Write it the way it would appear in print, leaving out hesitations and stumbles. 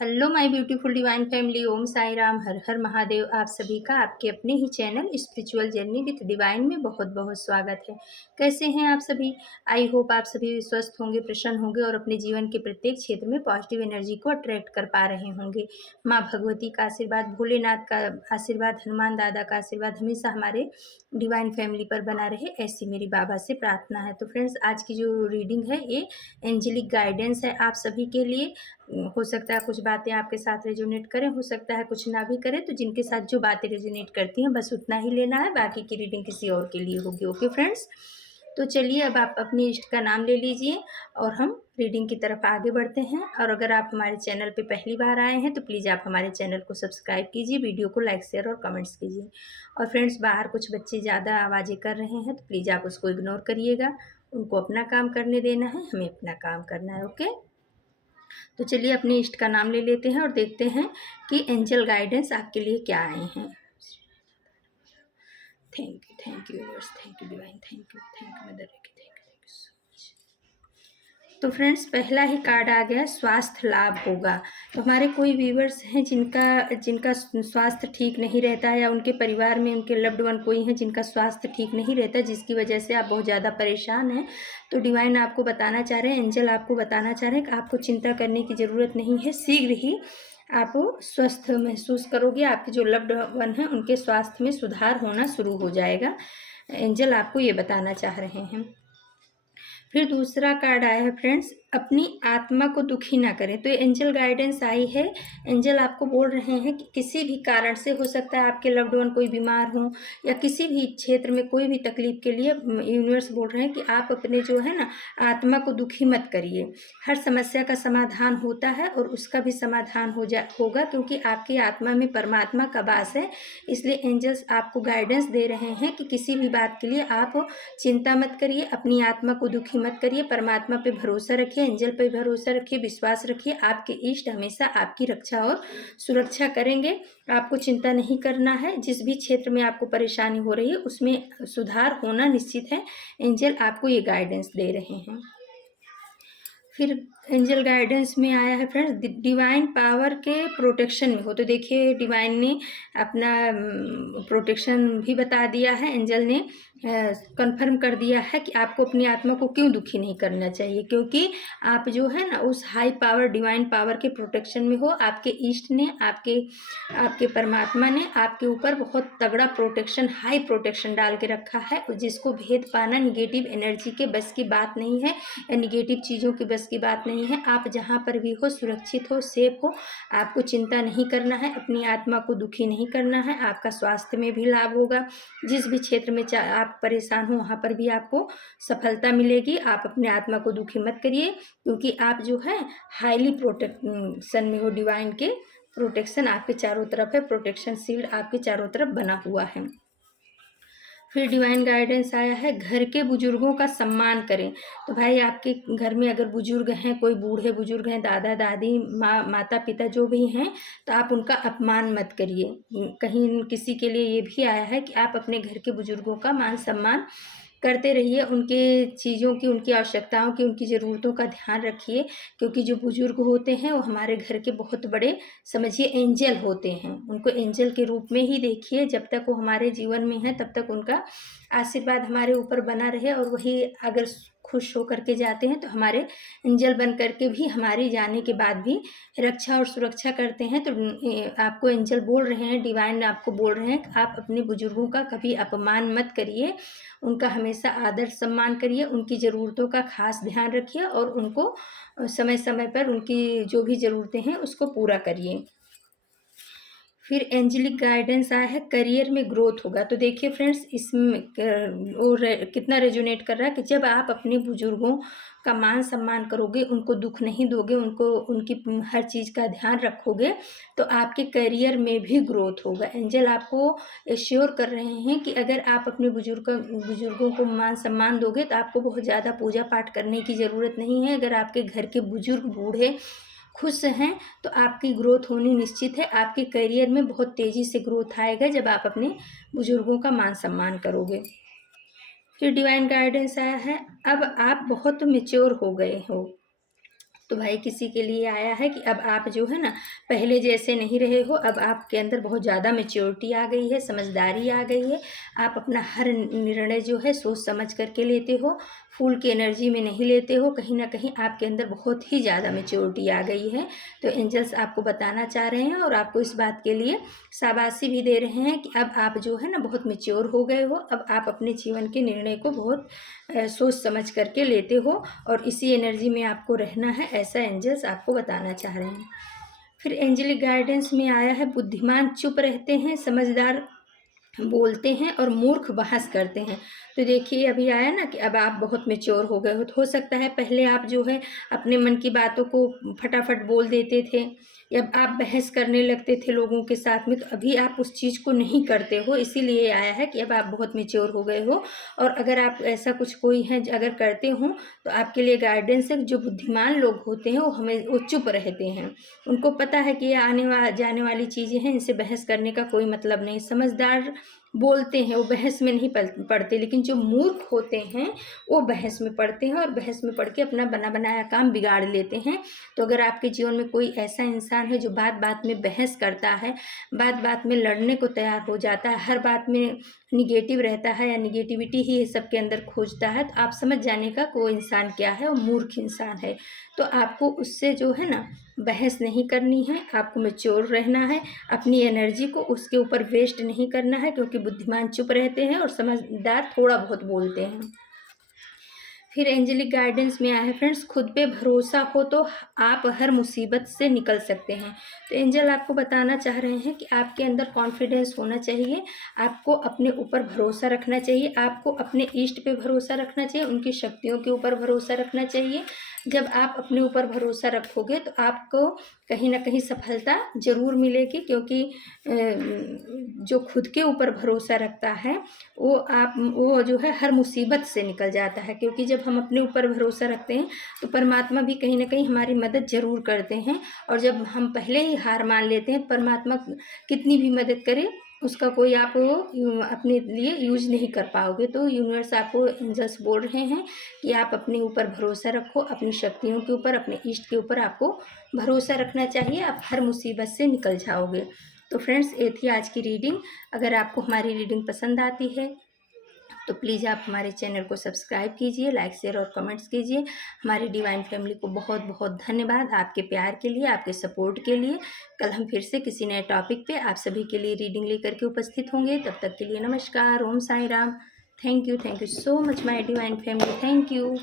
Hello my beautiful divine family. Om Sai Ram, हर हर महादेव। आप सभी का आपके अपने ही channel spiritual journey with divine में बहुत बहुत स्वागत है। कैसे हैं आप सभी? आई होप आप सभी स्वस्थ होंगे, प्रसन्न होंगे और अपने जीवन के प्रत्येक क्षेत्र में पॉजिटिव एनर्जी को अट्रैक्ट कर पा रहे होंगे। माँ भगवती का आशीर्वाद, भोलेनाथ का आशीर्वाद, हनुमान दादा का आशीर्वाद हमेशा हमारे डिवाइन फैमिली पर बना रहे, ऐसी मेरी बाबा से प्रार्थना है। तो फ्रेंड्स, आज की जो रीडिंग है ये एंजेलिक गाइडेंस है आप सभी के लिए। हो सकता है कुछ बातें आपके साथ रेजोनेट करें, हो सकता है कुछ ना भी करें। तो जिनके साथ जो बातें रेजोनेट करती हैं बस उतना ही लेना है, बाकी की रीडिंग किसी और के लिए होगी। ओके फ्रेंड्स, तो चलिए अब आप अपने इष्ट का नाम ले लीजिए और हम रीडिंग की तरफ आगे बढ़ते हैं। और अगर आप हमारे चैनल पे पहली बार आए हैं तो प्लीज़ आप हमारे चैनल को सब्सक्राइब कीजिए, वीडियो को लाइक शेयर और कमेंट्स कीजिए। और फ्रेंड्स, बाहर कुछ बच्चे ज़्यादा आवाज़ें कर रहे हैं तो प्लीज़ आप उसको इग्नोर करिएगा। उनको अपना काम करने देना है, हमें अपना काम करना है। ओके, तो चलिए अपने इष्ट का नाम ले लेते हैं और देखते हैं कि एंजल गाइडेंस आपके लिए क्या आए हैं। Thank you universe, thank you divine, thank you mother, thank you so much. तो फ्रेंड्स, पहला ही कार्ड आ गया, स्वास्थ्य लाभ होगा। तो हमारे कोई व्यूवर्स हैं जिनका जिनका स्वास्थ्य ठीक नहीं रहता है, या उनके परिवार में उनके लव्ड वन कोई हैं जिनका स्वास्थ्य ठीक नहीं रहता, जिसकी वजह से आप बहुत ज़्यादा परेशान हैं। तो डिवाइन आपको बताना चाह रहे हैं, एंजल आपको बताना चाह रहे हैं कि आपको चिंता करने की ज़रूरत नहीं है। शीघ्र ही आप स्वस्थ महसूस करोगे, आपके जो लव्ड वन हैं उनके स्वास्थ्य में सुधार होना शुरू हो जाएगा। एंजल आपको ये बताना चाह रहे हैं। फिर दूसरा कार्ड आया है फ्रेंड्स, अपनी आत्मा को दुखी ना करें। तो ये एंजल गाइडेंस आई है। एंजल आपको बोल रहे हैं कि किसी भी कारण से, हो सकता है आपके लव्ड वन कोई बीमार हो या किसी भी क्षेत्र में कोई भी तकलीफ के लिए यूनिवर्स बोल रहे हैं कि आप अपने जो है ना आत्मा को दुखी मत करिए। हर समस्या का समाधान होता है और उसका भी समाधान होगा, क्योंकि आपकी आत्मा में परमात्मा का वास है। इसलिए एंजल्स आपको गाइडेंस दे रहे हैं कि किसी भी बात के लिए आप चिंता मत करिए, अपनी आत्मा को दुखी मत करिए, परमात्मा पे भरोसा रखिए, एंजल पे भरोसा रखिए, विश्वास रखिए। आपके इष्ट हमेशा आपकी रक्षा और सुरक्षा करेंगे। आपको चिंता नहीं करना है। जिस भी क्षेत्र में आपको परेशानी हो रही है उसमें सुधार होना निश्चित है। एंजल आपको ये गाइडेंस दे रहे हैं। फिर एंजल गाइडेंस में आया है फ्रेंड्स, डिवाइन पावर के प्रोटेक्शन में हो। तो देखिए, डिवाइन ने अपना प्रोटेक्शन भी बता दिया है। एंजल ने कंफर्म कर दिया है कि आपको अपनी आत्मा को क्यों दुखी नहीं करना चाहिए, क्योंकि आप जो है ना उस हाई पावर डिवाइन पावर के प्रोटेक्शन में हो। आपके ईस्ट ने, आपके आपके परमात्मा ने आपके ऊपर बहुत तगड़ा प्रोटेक्शन, हाई प्रोटेक्शन डाल के रखा है, जिसको भेद पाना निगेटिव एनर्जी के बस की बात नहीं है या निगेटिव चीज़ों की बस की बात नहीं है। आप जहाँ पर भी हो सुरक्षित हो, सेफ हो। आपको चिंता नहीं करना है, अपनी आत्मा को दुखी नहीं करना है। आपका स्वास्थ्य में भी लाभ होगा। जिस भी क्षेत्र में आप परेशान हो वहाँ पर भी आपको सफलता मिलेगी। आप अपने आत्मा को दुखी मत करिए, क्योंकि आप जो है हाईली प्रोटेक्शन में हो। डिवाइन के प्रोटेक्शन आपके चारों तरफ है, प्रोटेक्शन शील्ड आपके चारों तरफ बना हुआ है। फिर डिवाइन गाइडेंस आया है, घर के बुजुर्गों का सम्मान करें। तो भाई, आपके घर में अगर बुजुर्ग हैं, कोई बूढ़े बुजुर्ग हैं, दादा दादी, माता पिता जो भी हैं, तो आप उनका अपमान मत करिए। कहीं किसी के लिए ये भी आया है कि आप अपने घर के बुजुर्गों का मान सम्मान करते रहिए, उनके चीज़ों की, उनकी आवश्यकताओं की, उनकी ज़रूरतों का ध्यान रखिए। क्योंकि जो बुजुर्ग होते हैं वो हमारे घर के बहुत बड़े, समझिए, एंजल होते हैं। उनको एंजल के रूप में ही देखिए। जब तक वो हमारे जीवन में है तब तक उनका आशीर्वाद हमारे ऊपर बना रहे, और वही अगर खुश होकर के जाते हैं तो हमारे एंजल बन करके भी हमारे जाने के बाद भी रक्षा और सुरक्षा करते हैं। तो आपको एंजल बोल रहे हैं, डिवाइन आपको बोल रहे हैं कि आप अपने बुजुर्गों का कभी अपमान मत करिए। उनका हमेशा आदर सम्मान करिए, उनकी ज़रूरतों का खास ध्यान रखिए और उनको समय समय पर उनकी जो भी ज़रूरतें हैं उसको पूरा करिए। फिर एंजेलिक गाइडेंस आया है, करियर में ग्रोथ होगा। तो देखिए फ्रेंड्स, इसमें कितना रेजोनेट कर रहा है कि जब आप अपने बुजुर्गों का मान सम्मान करोगे, उनको दुख नहीं दोगे, उनको उनकी हर चीज़ का ध्यान रखोगे, तो आपके करियर में भी ग्रोथ होगा। एंजल आपको एश्योर कर रहे हैं कि अगर आप अपने बुजुर्गों को मान सम्मान दोगे तो आपको बहुत ज़्यादा पूजा पाठ करने की ज़रूरत नहीं है। अगर आपके घर के बुजुर्ग बूढ़े खुश हैं तो आपकी ग्रोथ होनी निश्चित है। आपके करियर में बहुत तेज़ी से ग्रोथ आएगा जब आप अपने बुजुर्गों का मान सम्मान करोगे। फिर डिवाइन गाइडेंस आया है, अब आप बहुत मैच्योर हो गए हो। तो भाई किसी के लिए आया है कि अब आप जो है ना पहले जैसे नहीं रहे हो, अब आपके अंदर बहुत ज़्यादा मैच्योरिटी आ गई है, समझदारी आ गई है। आप अपना हर निर्णय जो है सोच समझ करके लेते हो, फूल की एनर्जी में नहीं लेते हो। कहीं ना कहीं आपके अंदर बहुत ही ज़्यादा मैच्योरिटी आ गई है। तो एंजल्स आपको बताना चाह रहे हैं और आपको इस बात के लिए शाबाशी भी दे रहे हैं कि अब आप जो है ना बहुत मैच्योर हो गए हो। अब आप अपने जीवन के निर्णय को बहुत सोच समझ करके लेते हो और इसी एनर्जी में आपको रहना है, ऐसा एंजल्स आपको बताना चाह रहे हैं। फिर एंजेलिक गाइडेंस में आया है बुद्धिमान चुप रहते हैं, समझदार बोलते हैं और मूर्ख बहस करते हैं। तो देखिए अभी आया ना कि अब आप बहुत मैच्योर हो गए हो सकता है पहले आप जो है अपने मन की बातों को फटाफट बोल देते थे या आप बहस करने लगते थे लोगों के साथ में, तो अभी आप उस चीज़ को नहीं करते हो। इसीलिए आया है कि अब आप बहुत मैच्योर हो गए हो। और अगर आप ऐसा कुछ कोई है अगर करते हो तो आपके लिए गाइडेंस है। जो बुद्धिमान लोग होते हैं वो चुप रहते हैं, उनको पता है कि ये जाने वाली चीज़ें हैं, इनसे बहस करने का कोई मतलब नहीं। समझदार बोलते हैं, वो बहस में नहीं पड़ते, लेकिन जो मूर्ख होते हैं वो बहस में पड़ते हैं और बहस में पड़ के अपना बना बनाया काम बिगाड़ लेते हैं। तो अगर आपके जीवन में कोई ऐसा इंसान है जो बात बात में बहस करता है, बात बात में लड़ने को तैयार हो जाता है, हर बात में निगेटिव रहता है या निगेटिविटी ही सबके अंदर खोजता है, तो आप समझ जाने का कोई इंसान क्या है, वो मूर्ख इंसान है। तो आपको उससे जो है ना बहस नहीं करनी है, आपको मैच्योर रहना है, अपनी एनर्जी को उसके ऊपर वेस्ट नहीं करना है, क्योंकि बुद्धिमान चुप रहते हैं और समझदार थोड़ा बहुत बोलते हैं। फिर एंजेलिक गाइडेंस में आया है फ्रेंड्स, खुद पे भरोसा हो तो आप हर मुसीबत से निकल सकते हैं। तो एंजल आपको बताना चाह रहे हैं कि आपके अंदर कॉन्फिडेंस होना चाहिए, आपको अपने ऊपर भरोसा रखना चाहिए, आपको अपने इष्ट पे भरोसा रखना चाहिए, उनकी शक्तियों के ऊपर भरोसा रखना चाहिए। जब आप अपने ऊपर भरोसा रखोगे तो आपको कहीं ना कहीं सफलता ज़रूर मिलेगी, क्योंकि जो खुद के ऊपर भरोसा रखता है वो जो है हर मुसीबत से निकल जाता है। क्योंकि जब हम अपने ऊपर भरोसा रखते हैं तो परमात्मा भी कहीं ना कहीं हमारी मदद ज़रूर करते हैं। और जब हम पहले ही हार मान लेते हैं, परमात्मा कितनी भी मदद करे उसका कोई आप अपने लिए यूज नहीं कर पाओगे। तो यूनिवर्स आपको एंजल्स बोल रहे हैं कि आप अपने ऊपर भरोसा रखो, अपनी शक्तियों के ऊपर, अपने इष्ट के ऊपर आपको भरोसा रखना चाहिए, आप हर मुसीबत से निकल जाओगे। तो फ्रेंड्स ये थी आज की रीडिंग। अगर आपको हमारी रीडिंग पसंद आती है तो प्लीज़ आप हमारे चैनल को सब्सक्राइब कीजिए, लाइक शेयर और कमेंट्स कीजिए। हमारी डिवाइन फैमिली को बहुत बहुत धन्यवाद आपके प्यार के लिए, आपके सपोर्ट के लिए। कल हम फिर से किसी नए टॉपिक पे आप सभी के लिए रीडिंग लेकर के उपस्थित होंगे। तब तक के लिए नमस्कार, Om Sai Ram. Thank you so much my divine family, thank you.